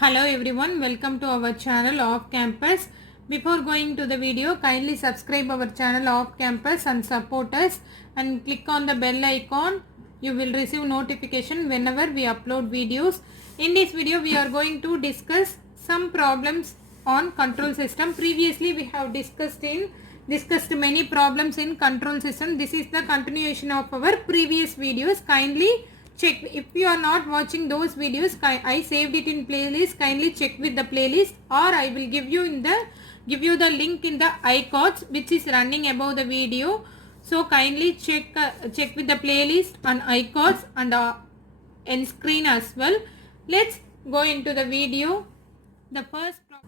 Hello everyone, welcome to our channel Off Campus. Before going to the video, kindly subscribe our channel Off Campus and support us and click on the bell icon. You will receive notification whenever we upload videos. In this video, we are going to discuss some problems on control system. Previously, we have discussed many problems in control system. This is the continuation of our previous videos. Kindly check. If you are not watching those videos, I saved it in playlist. Kindly check with the playlist, or I will give you the link in the iCards which is running above the video. So kindly check with the playlist on iCards and end screen as well. Let's go into the video. The first problem.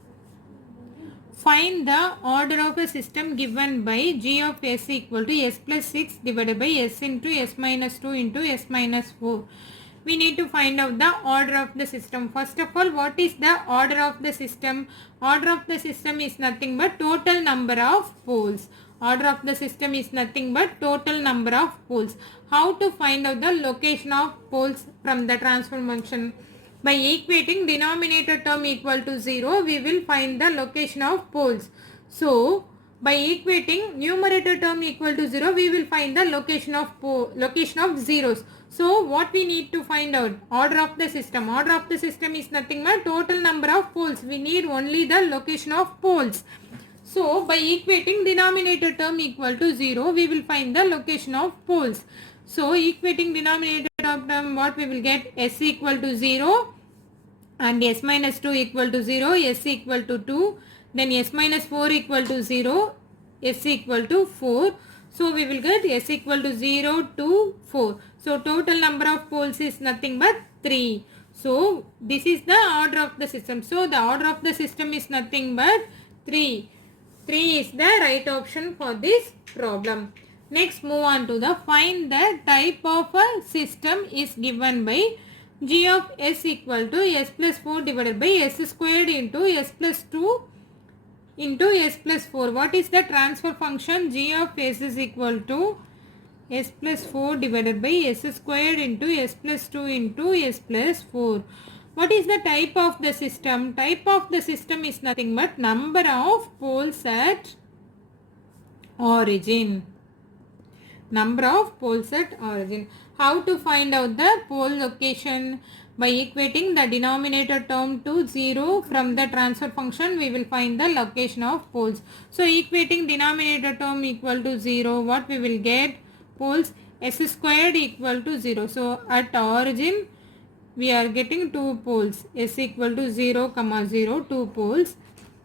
Find the order of a system given by g of s equal to s plus 6 divided by s into s minus 2 into s minus 4. We need to find out the order of the system. First of all, what is the order of the system? Order of the system is nothing but total number of poles. Order of the system is nothing but total number of poles. How to find out the location of poles from the transfer function? By equating denominator term equal to 0, we will find the location of poles. So, by equating numerator term equal to 0, we will find the location of zeros. So, what we need to find out? Order of the system. Order of the system is nothing but total number of poles. We need only the location of poles. So, by equating denominator term equal to 0, we will find the location of poles. So, equating denominator term, what we will get? S equal to 0 and s minus 2 equal to 0, s equal to 2, then s minus 4 equal to 0, s equal to 4. So, we will get s equal to 0 to 4. So, total number of poles is nothing but 3. So, this is the order of the system. So, the order of the system is nothing but 3. 3 is the right option for this problem. Next, move on to the find the type of a system is given by g of s equal to s plus 4 divided by s squared into s plus 2 into s plus 4. What is the transfer function? G of s is equal to s plus 4 divided by s squared into s plus 2 into s plus 4. What is the type of the system? Type of the system is nothing but number of poles at origin. Number of poles at origin. How to find out the pole location? By equating the denominator term to 0 from the transfer function, we will find the location of poles. So, equating denominator term equal to 0, what we will get? Poles s squared equal to 0. So, at origin, we are getting 2 poles. S equal to 0, 0, 2 poles.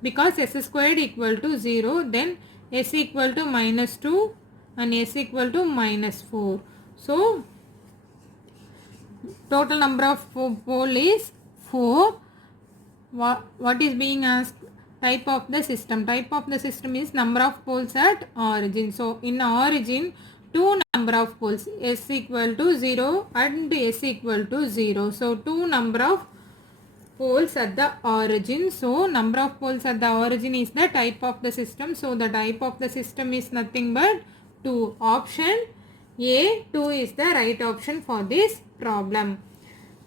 Because s squared equal to 0, then s equal to minus 2 and s equal to minus 4. So, total number of pole is 4. What is being asked? Type of the system. Type of the system is number of poles at origin. So, in origin, 2 number of poles, s equal to 0 and s equal to 0. So, 2 number of poles at the origin. So, number of poles at the origin is the type of the system. So, the type of the system is nothing but 2. Option A, 2 is the right option for this problem.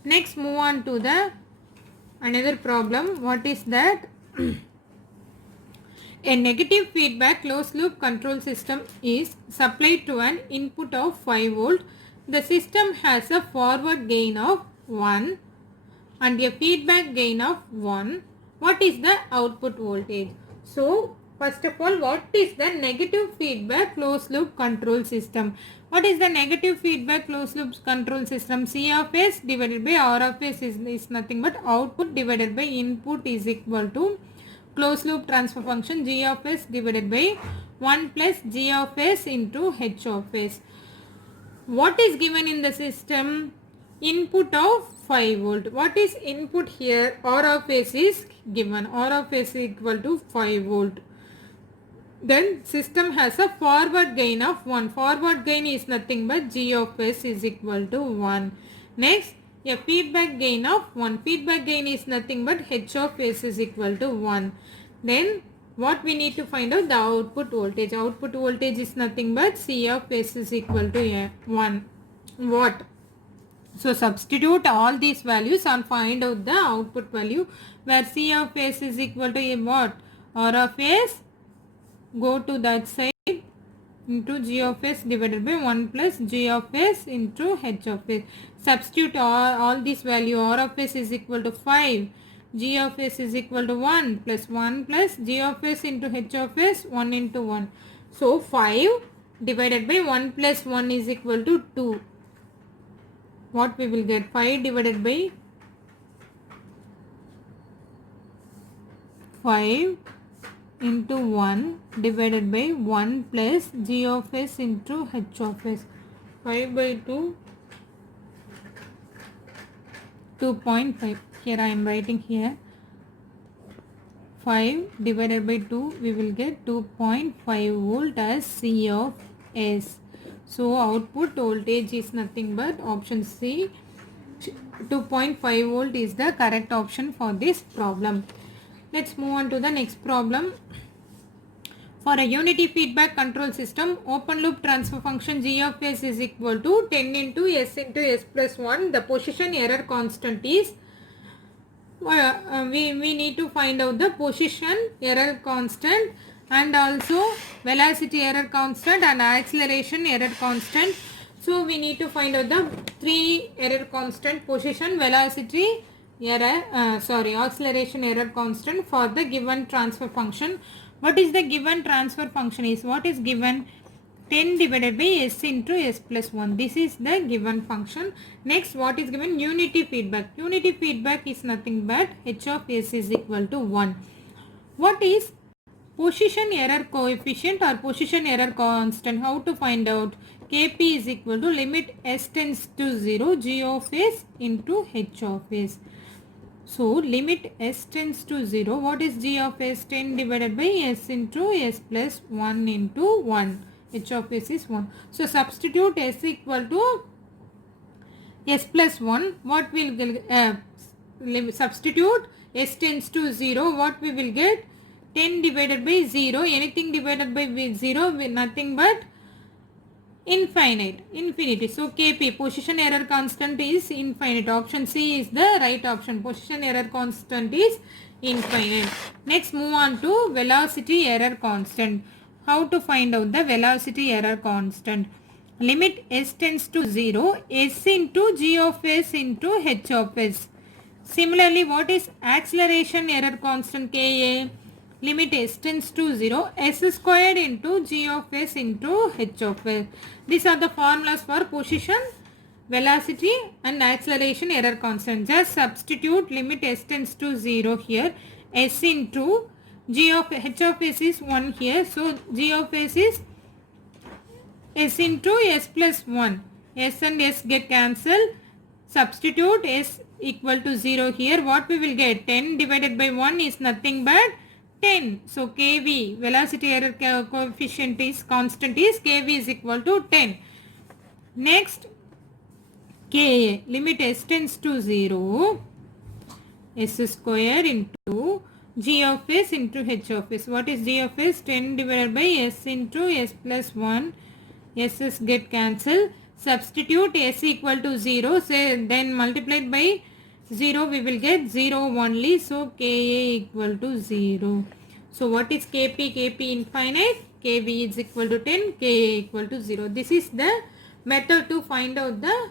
Next, move on to the another problem. What is that? A negative feedback closed loop control system is supplied to an input of 5 volt. The system has a forward gain of 1 and a feedback gain of 1. What is the output voltage? So, first of all, what is the negative feedback closed loop control system? What is the negative feedback closed loop control system? C of s divided by R of s is nothing but output divided by input is equal to closed loop transfer function g of s divided by 1 plus g of s into h of s. What is given in the system? Input of 5 volt. What is input here? R of s is given. R of s equal to 5 volt. Then system has a forward gain of 1. Forward gain is nothing but g of s is equal to 1. Next, a feedback gain of 1. Feedback gain is nothing but h of s is equal to 1. Then what we need to find out? The output voltage. Output voltage is nothing but c of s is equal to 1 watt. So substitute all these values and find out the output value, where C of S is equal to what? R of S, go to that side, into G of S divided by 1 plus G of S into H of S. Substitute all these value. R of S is equal to 5. G of S is equal to 1 plus G of S into H of S, 1 into 1. So 5 divided by 1 plus 1 is equal to 2. What we will get? 5 divided by 5 into 1 divided by 1 plus G of S into H of S. 5 by 2, 2.5. Here I am writing here. 5 divided by 2, we will get 2.5 volt as C of S. So output voltage is nothing but option C. 2.5 volt is the correct option for this problem. Let's move on to the next problem. For a unity feedback control system, open loop transfer function G of S is equal to 10 into S into S plus 1. The position error constant is, we need to find out the position error constant and also velocity error constant and acceleration error constant. So we need to find out the three error constant: position, velocity error, acceleration error constant for the given transfer function. What is the given transfer function is, what is given? 10 divided by S into S plus 1. This is the given function. Next, what is given? Unity feedback. Unity feedback is nothing but H of S is equal to 1. What is position error coefficient or position error constant? How to find out? Kp is equal to limit S tends to 0 G of S into H of S. So limit S tends to 0. What is G of S? 10 divided by S into S plus 1 into 1. H of S is 1. So substitute S equal to S plus 1. What will substitute S tends to 0. What we will get? 10 divided by 0. Anything divided by 0 with nothing but infinity. So Kp, position error constant, is infinite. Option C is the right option. Position error constant is infinite. Next, move on to velocity error constant. How to find out the velocity error constant? Limit S tends to 0, S into G of S into H of S. Similarly, what is acceleration error constant? Ka. Limit S tends to 0, S squared into G of S into H of S. These are the formulas for position, velocity and acceleration error constant. Just substitute limit S tends to 0 here. S into G of H of S is 1 here. So G of S is S into S plus 1. S and S get cancelled. Substitute S equal to 0 here. What we will get? 10 divided by 1 is nothing but 10. So Kv, velocity error coefficient is constant is Kv is equal to 10. Next, Ka, limit S tends to 0, S square into G of S into H of S. What is G of S? 10 divided by S into S plus 1. S's get cancelled. Substitute S equal to 0. Say, then multiplied by 0 we will get 0 only. So Ka equal to 0. So what is Kp? Kp infinite. Kv is equal to 10. Ka equal to 0. This is the method to find out the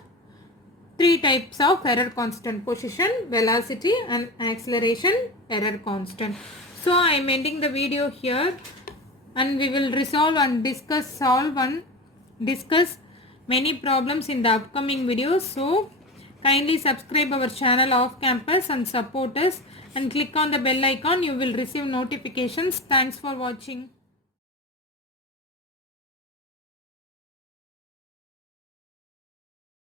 three types of error constant: position, velocity and acceleration error constant. So I am ending the video here, and we will resolve and discuss many problems in the upcoming videos. So kindly subscribe our channel Off Campus and support us, and click on the bell icon. You will receive notifications. Thanks for watching.